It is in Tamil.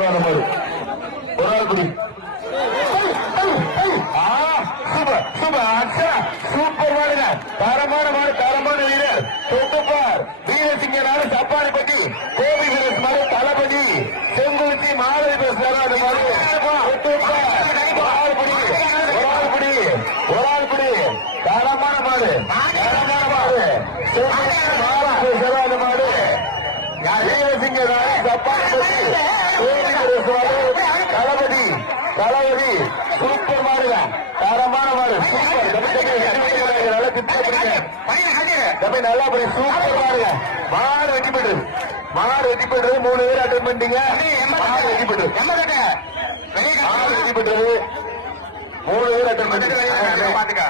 ஒரு ஆள் குடி சூப்பர் மாடுங்க. தரமான மாடு, தரமான வீரர் தொட்டுப்பார் வீரசிங்கனால சப்பானிப்பட்டி கோபி வீரஸ் மாடு தளபதி செங்குறிச்சி மாலை பேசுறாரு. ஒரு ஆள் குடி தரமான மாடு, தரமான மாடு பேசுறாரு மாடு வீரசிங்கனால சப்பானிப்பட்டி கோபி வீரஸ் மாடு தளபதி தளபதி சூப்பர் மாடுங்க. தரமான மாடு சூப்பர் நல்லா சூப்பர் மாடுங்க. மாடு வெட்டி போயிட்டு மாடு வெட்டி போயிட்டு 3 பேர் அட்டன் பண்ணிட்டீங்க. மாடு வெட்டி போயிட்டு மாடு வெட்டி போயிட்டு 3 பேர் அட்டன் பண்ணிட்டீங்க.